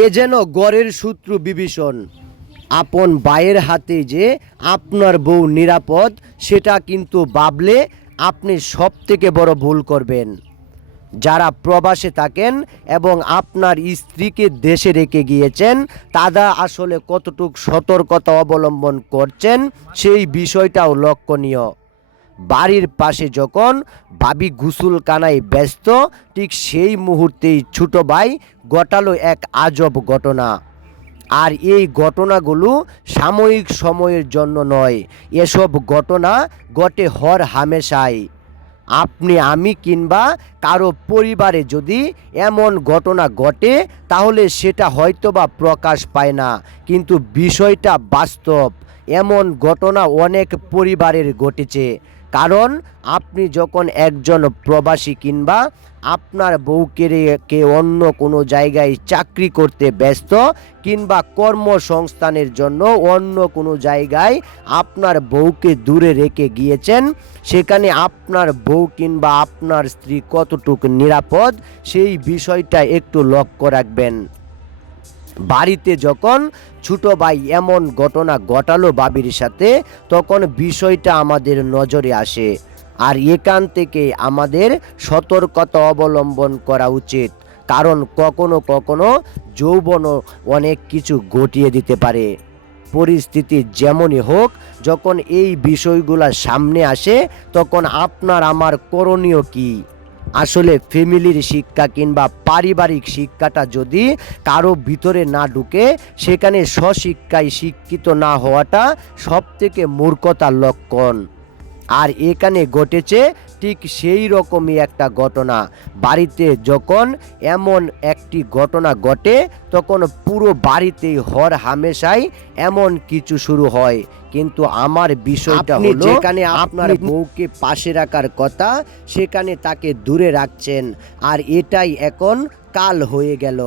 এ যেন গড়ের শত্রু বিভীষণ। আপন ভাইয়ের হাতে যে আপনার বউ নিরাপদ, সেটা কিন্তু ভাবলে আপনি সবথেকে বড় ভুল করবেন। যারা প্রবাসে থাকেন এবং আপনার স্ত্রীকে দেশে রেখে গিয়েছেন, তারা আসলে কতটুকু সতর্কতা অবলম্বন করছেন সেই বিষয়টাও লক্ষণীয়। বাড়ির পাশে যখন ভাবি গোসলখানায় ব্যস্ত, ঠিক সেই মুহূর্তেই ছোট ভাই ঘটালো এক আজব ঘটনা। আর এই ঘটনাগুলো সাময়িক সময়ের জন্য নয়, এসব ঘটনা ঘটে হর হামেশাই। আপনি, আমি কিংবা কারো পরিবারে যদি এমন ঘটনা ঘটে, তাহলে সেটা হয়তোবা প্রকাশ পায় না, কিন্তু বিষয়টা বাস্তব। এমন ঘটনা অনেক পরিবারের ঘটেছে। কারণ আপনি যখন একজন প্রবাসী কিংবা আপনার বউকে রেখে অন্য কোনো জায়গায় চাকরি করতে ব্যস্ত কিংবা কর্মসংস্থানের জন্য অন্য কোনো জায়গায় আপনার বউকে দূরে রেখে গিয়েছেন, সেখানে আপনার বউ কিংবা আপনার স্ত্রী কতটুকু নিরাপদ সেই বিষয়টা একটু লক্ষ্য রাখবেন। বাড়িতে যখন ছোট ভাই এমন ঘটনা ঘটালো ভাবির সাথে, তখন বিষয়টা আমাদের নজরে আসে। আর এখান থেকে আমাদের সতর্কতা অবলম্বন করা উচিত, কারণ কখনো কখনো যৌবনও অনেক কিছু ঘটিয়ে দিতে পারে। পরিস্থিতি যেমনই হোক, যখন এই বিষয়গুলো সামনে আসে, তখন আপনার আমার করণীয় কি? আসলে ফ্যামিলির শিক্ষা কিংবা পারিবারিক শিক্ষাটা যদি কারো ভিতরে না ঢুকে, সেখানে স্বশিক্ষায় শিক্ষিত না হওয়াটা সবথেকে মূর্খতার লক্ষণ। আর এখানে ঘটেছে ঠিক সেই রকমই একটা ঘটনা। বাড়িতে যখন এমন একটি ঘটনা ঘটে, তখন পুরো বাড়িতেই হর হামেশাই এমন কিছু শুরু হয়। কিন্তু আমার বিষয়টা হলো, যেখানে আপনার বউকে পাশে রাখার কথা, সেখানে তাকে দূরে রাখছেন। আর এটাই এখন কাল হয়ে গেল।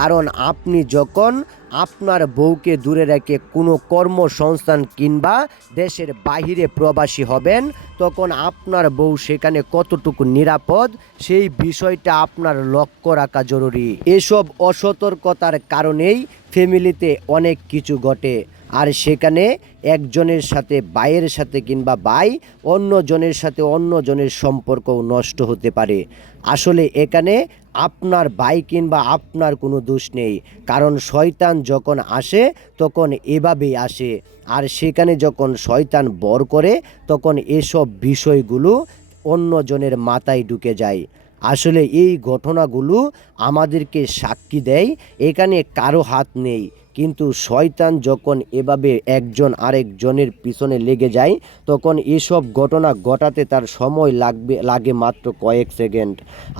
কারণ আপনি যখন আপনার বউকে দূরে রেখে কোনো কর্মসংস্থান কিংবা দেশের বাহিরে প্রবাসী হবেন, তখন আপনার বউ সেখানে কতটুকু নিরাপদ সেই বিষয়টা আপনার লক্ষ্য রাখা জরুরি। এসব অসতর্কতার কারণেই ফ্যামিলিতে অনেক কিছু ঘটে। আর সেখানে একজনের সাথে ভাইয়ের সাথে কিংবা ভাই অন্যজনের সাথে অন্যজনের সম্পর্কও নষ্ট হতে পারে। আসলে এখানে আপনার ভাই কিংবা আপনার কোনো দোষ নেই, কারণ শয়তান যখন আসে তখন এভাবেই আসে। আর সেখানে যখন শয়তান বর করে, তখন এসব বিষয়গুলো অন্যজনের মাথায় ঢুকে যায়। আসলে এই ঘটনাগুলো আমাদেরকে সাক্ষী দেয় এখানে কারো হাত নেই, কিন্তু শয়তান যখন এভাবে একজন আরেকজনের পিছনে লেগে যায়, তখন এসব ঘটনা ঘটাতে তার সময় লাগে মাত্র কয়েক সেকেন্ড।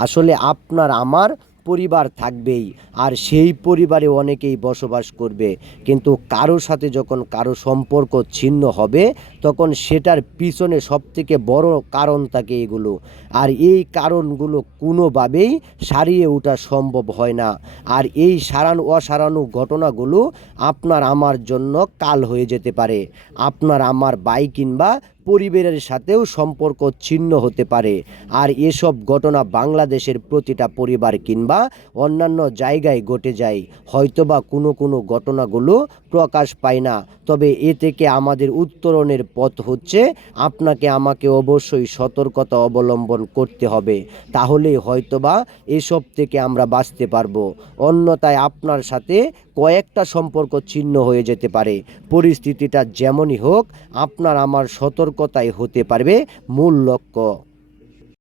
আসলে আপনার আমার পরিবার থাকবেই, আর সেই পরিবারে অনেকেই বসবাস করবে, কিন্তু কারোর সাথে যখন কারো সম্পর্ক ছিন্ন হবে, তখন সেটার পিছনে সবথেকে বড় কারণ থাকে এগুলো। আর এই কারণগুলো কোনোভাবেই সারিয়ে ওঠা সম্ভব হয় না। আর এই অসারানো ঘটনাগুলো আপনার আমার জন্য কাল হয়ে যেতে পারে। আপনার আমার ভাই কিংবা পরিবারের সাথেও সম্পর্ক ছিন্ন হতে পারে। আর এসব ঘটনা বাংলাদেশের প্রতিটা পরিবার কিংবা অন্যান্য জায়গায় ঘটে যায়। হয়তোবা কোনো ঘটনাগুলো প্রকাশ পায় না, তবে এ থেকে আমাদের উত্তরণের পথ হচ্ছে আপনাকে আমাকে অবশ্যই সতর্কতা অবলম্বন করতে হবে। তাহলেই হয়তোবা এসব থেকে আমরা বাঁচতে পারবো। অন্যথায় আপনার সাথে কয়েকটা সম্পর্ক ছিন্ন হয়ে যেতে পারে। পরিস্থিতিটা যেমনই হোক, আপনার আমার সতর্কতাই হতে পারবে মূল লক্ষ্য।